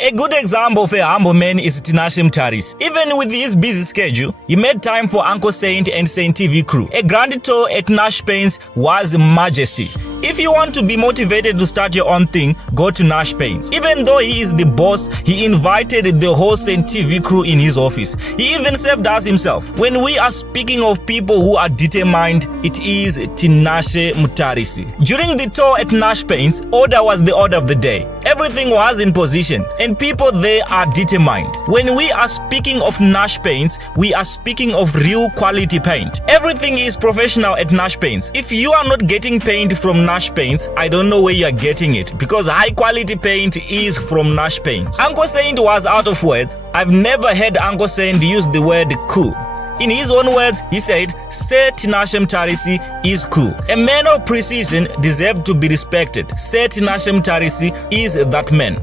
A good example of a humble man is Tinashe Mutarisi. Even with his busy schedule, he made time for Uncle Saint and Saint TV crew. A grand tour at Nash Paints was majesty. If you want to be motivated to start your own thing, go to Nash Paints. Even though he is the boss, he invited the whole Saint TV crew in his office. He even served us himself. When we are speaking of people who are determined, it is Tinashe Mutarisi. During the tour at Nash Paints, order was the order of the day. Everything was in position and people there are determined. When we are speaking of Nash Paints, we are speaking of real quality paint. Everything is professional at Nash Paints. If you are not getting paint from Nash Paints, I don't know where you are getting it, because high quality paint is from Nash Paints. Uncle Saint was out of words. I've never heard Uncle Saint use the word cool. In his own words, he said, "Sir Tinashe Mutarisi is cool. A man of precision deserves to be respected. Sir Tinashe Mutarisi is that man."